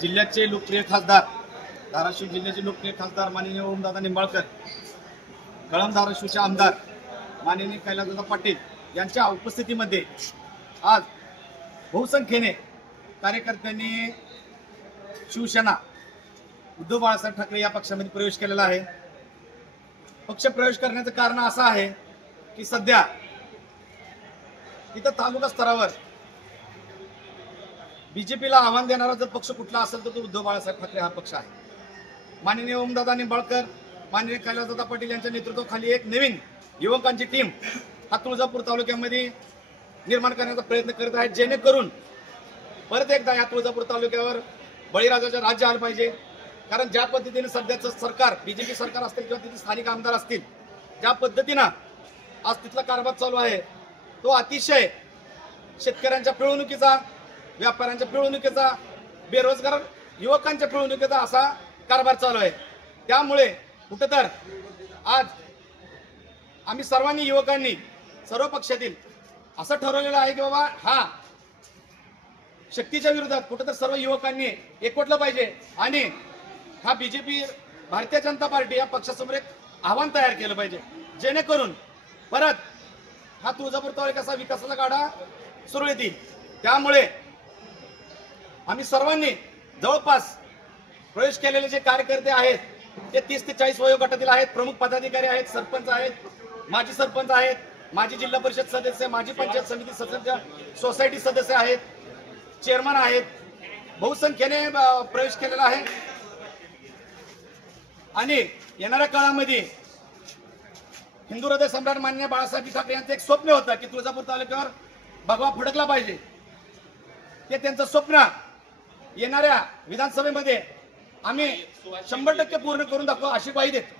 जिल्ह्याचे लोकप्रिय खासदार, धाराशिव जिल्ह्याचे लोकप्रिय खासदार माननीय ओमदादा निंबाळकर, कळंब धाराशिवचे आमदार माननीय कैलासदादा पाटील यांच्या उपस्थितीमध्ये आज बहुसंख्येने कार्यकर्त्यांनी शिवसेना उद्धव बाळासाहेब ठाकरे या पक्षामध्ये प्रवेश केलेला आहे। पक्ष प्रवेश करण्याचं कारण असं आहे की सध्या इथं तालुका स्तरावर बीजेपीला आव्हान देणारा जर पक्ष कुठला असेल तर तो उद्धव बाळासाहेब ठाकरे हा पक्ष आहे। माननीय ओमदादा निंबाळकर, माननीय कैलासदादा पाटील यांच्या नेतृत्वाखाली एक नवीन युवकांची टीम हा तुळजापूर तालुक्यामध्ये निर्माण करण्याचा प्रयत्न करत आहे, जेणेकरून परत एकदा या तुळजापूर तालुक्यावर बळीराजाचे राज्य आलं पाहिजे। कारण ज्या पद्धतीने सध्याचं सरकार, बीजेपी सरकार असतील किंवा तिथे स्थानिक आमदार असतील, ज्या पद्धतीनं आज तिथला कारभार चालू आहे तो अतिशय शेतकऱ्यांच्या पिळवणुकीचा, व्यापाऱ्यांच्या पिळवणुकीचा, बेरोजगार युवकांच्या पिळवणुकीचा असा कारभार चालू आहे। त्यामुळे कुठेतर आज आम्ही सर्वांनी युवकांनी सर्व पक्षातील असं ठरवलेलं आहे की बाबा हा शक्तीच्या विरोधात कुठेतर सर्व युवकांनी एकवटलं पाहिजे आणि हा बीजेपी, भारतीय जनता पार्टी या पक्षासमोर एक आव्हान तयार केलं पाहिजे, जेणेकरून परत हा तुळजापूर तालुक्याचा विकासाचा गाडा सुरळीत येईल। त्यामुळे आम्ही सर्वांनी जवळपास प्रवेश केलेले जे कार्यकर्ते आहेत ते 30 ते 40 वयोगटातील आहेत, प्रमुख पदाधिकारी आहेत, सरपंच आहेत, माजी सरपंच आहेत, माजी जिल्हा परिषद सदस्य, माजी पंचायत समिती सदस्य, सोसायटी सदस्य आहेत, चेअरमन आहेत, बहुसंख्येने प्रवेश केलेला आहे। आणि येणाऱ्या काळामध्ये हिंदू हृदय सम्राट माननीय बाळासाहेब ठाकरे यांचं एक स्वप्न होतं की तुळजापूर तालुक्यावर भगवा फडकला पाहिजे। ते त्यांचं स्वप्न येणाऱ्या विधानसभेमध्ये आम्ही 100% पूर्ण करून दाखवू अशी ग्वाही देतो।